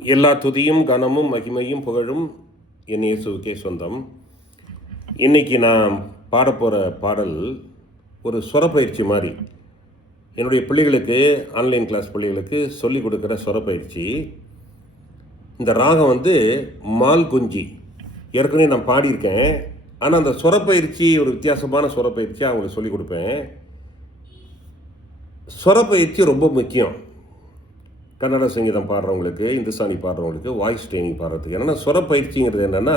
எல்லா துதியும் கனமும் மகிமையும் புகழும் என் இயேசுவுக்கே சொந்தம். இன்னைக்கு நான் பாடப்போகிற பாடல் ஒரு சொரப்பயிற்சி மாதிரி. என்னுடைய பிள்ளைகளுக்கு, ஆன்லைன் கிளாஸ் பிள்ளைகளுக்கு சொல்லிக் கொடுக்குற சொரப்பயிற்சி. இந்த ராகம் மால்குஞ்சி. ஏற்கனவே நான் பாடியிருக்கேன். ஆனால் அந்த சொரப்பயிற்சி ஒரு வித்தியாசமான சொரப்பயிற்சியாக அவங்களுக்கு சொல்லிக் கொடுப்பேன். சொரப்பயிற்சி ரொம்ப முக்கியம். கன்னட சங்கீதம் பாடுறவங்களுக்கு, இந்துஸ்தானி பாடுறவங்களுக்கு, வாய்ஸ் ட்ரைனிங் பாடுறதுக்கு. என்னென்னா சொரப்பயிற்சிங்கிறது என்னென்னா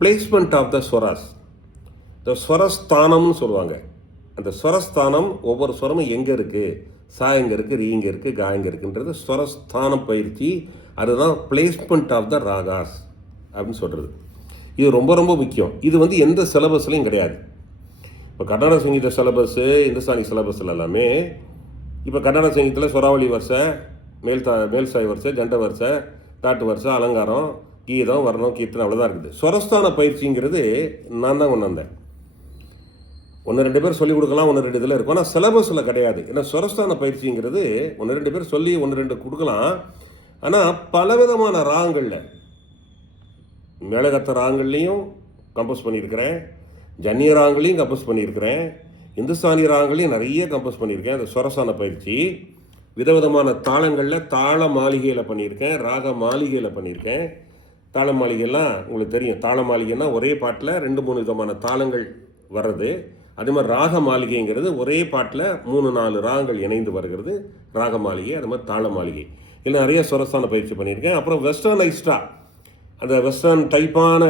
பிளேஸ்மெண்ட் ஆஃப் த ஸ்வராஸ். இந்த ஸ்வரஸ்தானம்னு சொல்லுவாங்க. அந்த ஸ்வரஸ்தானம் ஒவ்வொரு ஸ்வரமும் எங்கே இருக்குது, சா எங்கே இருக்குது, ரீ எங்கே இருக்குது, கா எங்கே இருக்குன்றது ஸ்வரஸ்தானம் பயிற்சி. அதுதான் பிளேஸ்மெண்ட் ஆஃப் த ராகாஸ் அப்படின்னு சொல்கிறது. இது ரொம்ப ரொம்ப முக்கியம். இது எந்த சிலபஸ்லையும் கிடையாது. இப்போ கன்னட சங்கீத சிலபஸ்ஸு, இந்துஸ்தானி சிலபஸில் எல்லாமே இப்போ கன்னட சங்கீதத்தில் சொராவளி வரிசை, மேல்சாய் வரிசை, ஜண்ட வரிசை, தாட்டு வரிசை, அலங்காரம், கீதம், வர்ணம், கீர்த்தனை அவ்வளோதான் இருக்குது. ஸ்வரஸ்தான பயிற்சிங்கிறது நான் தான் கொண்டு வந்தேன். 1-2 பேர் சொல்லிக் கொடுக்கலாம், 1-2 இதில் இருக்கும். ஆனால் சிலபஸில் கிடையாது. ஏன்னா ஸ்வரஸ்தான பயிற்சிங்கிறது 1-2 பேர் சொல்லி 1-2 கொடுக்கலாம். ஆனால் பலவிதமான ராகங்களில், மேலகத்த ராகங்கள்லேயும் கம்போஸ் பண்ணியிருக்கிறேன், ஜன்னிய ராகங்களையும் கம்போஸ் பண்ணியிருக்கிறேன், இந்துஸ்தானி ராகங்களையும் நிறைய கம்போஸ் பண்ணியிருக்கேன். அந்த ஸ்வரஸ்தான பயிற்சி விதவிதமான தாளங்களில் தாள மாளிகையில் பண்ணியிருக்கேன், ராக மாளிகையில் பண்ணியிருக்கேன். தாள மாளிகைலாம் உங்களுக்கு தெரியும். தாள மாளிகைன்னா ஒரே பாட்டில் 2-3 விதமான தாளங்கள் வர்றது. அதே மாதிரி ராக மாளிகைங்கிறது ஒரே பாட்டில் 3-4 ராகங்கள் இணைந்து வருகிறது ராக மாளிகை. அது மாதிரி தாள மாளிகை. இதில் நிறைய ஸ்வரஸ்தான பயிற்சி பண்ணியிருக்கேன். அப்புறம் வெஸ்டர்னைஸ்டா அந்த வெஸ்டர்ன் டைப்பான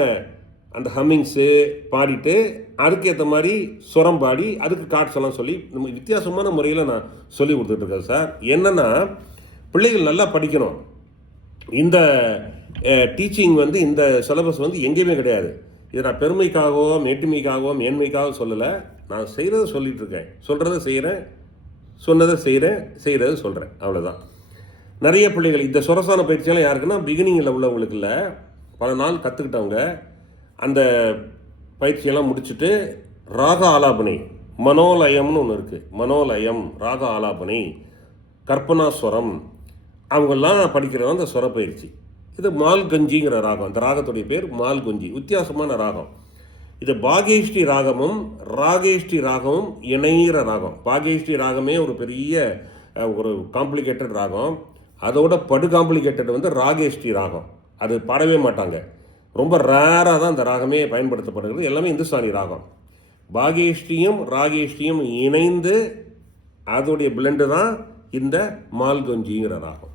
அந்த ஹம்மிங்ஸு பாடிட்டு அதுக்கேற்ற மாதிரி சுரம் பாடி அதுக்கு கார்ட்ஸ் எல்லாம் சொல்லி வித்தியாசமான முறையில் நான் சொல்லி கொடுத்துட்ருக்கேன் சார். என்னென்னா பிள்ளைகள் நல்லா படிக்கணும். இந்த டீச்சிங் இந்த சிலபஸ் எங்கேயுமே கிடையாது. இது நான் பெருமைக்காகவோ மேட்டுமைக்காகவோ மேன்மைக்காகவோ சொல்லலை. நான் செய்கிறத சொல்லிகிட்ருக்கேன், சொல்கிறத செய்கிறேன், சொன்னதை செய்கிறேன், செய்கிறத சொல்கிறேன், அவ்வளோதான். நிறைய பிள்ளைகள் இந்த சொரசான பயிற்சியெல்லாம் யாருக்குன்னா பிகினிங்கில் உள்ளவங்களுக்கு இல்லை, பல நாள் கற்றுக்கிட்டவங்க அந்த பயிற்சியெல்லாம் முடிச்சுட்டு ராக ஆலாபனை, மனோலயம்னு ஒன்று இருக்குது. மனோலயம், ராக ஆலாபனை, கற்பனாஸ்வரம், அவங்கெல்லாம் படிக்கிறது அந்த ஸ்வர பயிற்சி. இது மால்கஞ்சிங்கிற ராகம். இந்த ராகத்துடைய பேர் மால்குஞ்சி. வித்தியாசமான ராகம். இது பாகேஷ்டி ராகமும் ராகேஷ்டி ராகமும் இணைகிற ராகம். பாகேஷ்டி ராகமே ஒரு பெரிய ஒரு காம்ப்ளிகேட்டட் ராகம். அதோட படு காம்ப்ளிகேட்டட் ராகேஷ்டி ராகம். அது பாடவே மாட்டாங்க. ரொம்ப ரேராக தான் அந்த ராகமே பயன்படுத்தப்படுகிறது. எல்லாமே இந்துஸ்தானி ராகம். பாகேஷ்டியும் ராகேஷ்டியும் இணைந்து அதோடைய பிளெண்டு தான் இந்த மால்கஞ்சிங்கிற ராகம்.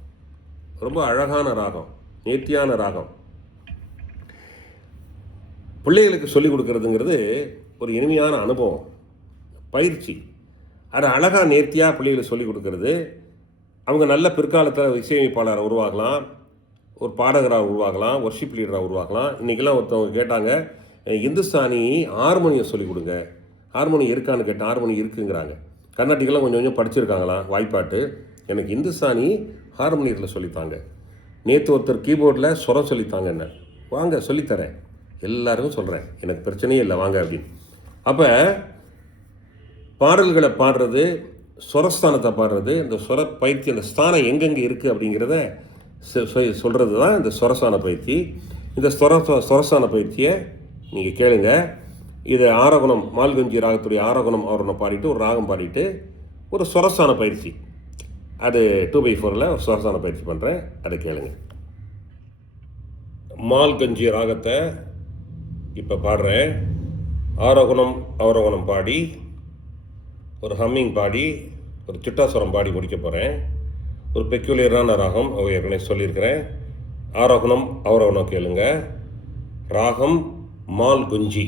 ரொம்ப அழகான ராகம், நேர்த்தியான ராகம். பிள்ளைகளுக்கு சொல்லிக் கொடுக்கறதுங்கிறது ஒரு இனிமையான அனுபவம், பயிற்சி. அது அழகாக நேர்த்தியாக பிள்ளைகளுக்கு சொல்லிக் கொடுக்கறது. அவங்க நல்ல பிற்காலத்தில் இசையமைப்பாளரை உருவாகலாம், ஒரு பாடகராக உருவாகலாம், ஒர்ஷிப் லீடராக உருவாகலாம். இன்றைக்கெல்லாம் ஒருத்தவங்க கேட்டாங்க, இந்துஸ்தானி ஹார்மோனியம் சொல்லிக் கொடுங்க. ஹார்மோனியம் இருக்கான்னு கேட்டால் ஹார்மோனியம் இருக்குங்கிறாங்க. கர்நாட்டிக்கெல்லாம் கொஞ்சம் கொஞ்சம் படிச்சிருக்காங்களாம் வாய்ப்பாட்டு. எனக்கு இந்துஸ்தானி ஹார்மோனியத்தில் சொல்லித்தாங்க. நேற்று ஒருத்தர் கீபோர்டில் சுரம் சொல்லித்தாங்க. என்ன வாங்க சொல்லித்தரேன், எல்லாருக்கும் சொல்கிறேன், எனக்கு பிரச்சனையே இல்லை வாங்க அப்படின்னு. அப்போ பாடல்களை பாடுறது, ஸ்வரஸ்தானத்தை பாடுறது, இந்த ஸ்வர பயிற்சி, அந்த ஸ்தானம் எங்கெங்கே இருக்குது அப்படிங்கிறத சொல்கிறது தான் இந்த ஸ்வரஸ்தான பயிற்சி. இந்த ஸ்வரஸ்தான பயிற்சியை நீங்கள் கேளுங்க. இது ஆரோகணம், மால்கஞ்சி ராகத்துடைய ஆரோகணம் அவரணம் பாடிட்டு ஒரு ராகம் பாடிட்டு ஒரு ஸ்வரஸ்தான பயிற்சி. அது 2/4 ஒரு ஸ்வரஸ்தான பயிற்சி பண்ணுறேன், அதை கேளுங்க. மால்கஞ்சி ராகத்தை இப்போ பாடுறேன். ஆரோகணம் அவரோகணம் பாடி ஒரு ஹம்மிங் பாடி ஒரு சிட்டாஸ்வரம் பாடி முடிக்க போகிறேன். ஒரு பெக்யூலியரான ராகம் ஏற்கனவே சொல்லியிருக்கிறேன். ஆரோகணம் அவரோகணம் கேளுங்க. ராகம் மால்குஞ்சி.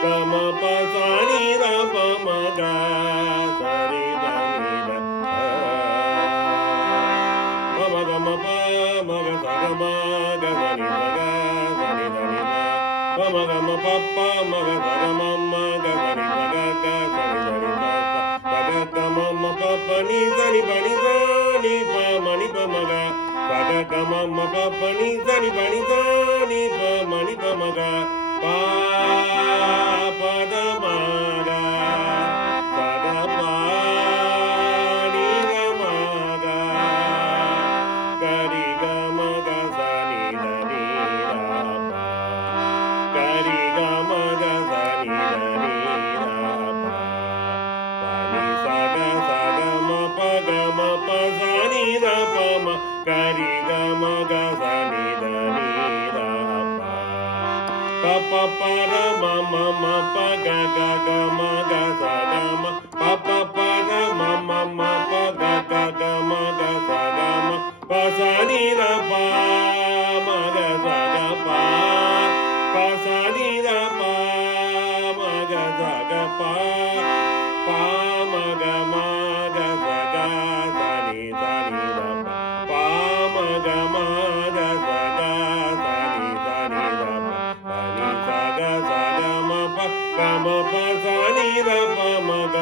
கம பசானி ரப மக சரி தனி மம கம ப மக சகம கசனி சக சனி தனி மம கம பப்ப மக சகம மக சனி சக சனி தனி சக கம பப்ப நீ சனி பனி சனி ப மணி ப மக சக கம பப்ப நீ சனி பனி சனி ப மணி ப மக பா பத மக சக பா நீ க மக கரி க மக சனி தனி ரா கரி க மக சனி தனி ரா பனி சக சக ம பக ம ப சனி ர ப ம கரி க மக சனி தனி ரா ப ப ப ர ம ம ம ப க க க ம க ச க ம ப ப ப ர ம ம ம ப க க க ம க ச க ம ப ச நி ர ப ம க ச க ப ப ச நி ர ப ம க ச க ப ப ம க ம க ச க ச நி ர ப ப ம க ம க ச க ச நி ர ப ப நி ச க ம ப க ம ப ச நி ர ப ம க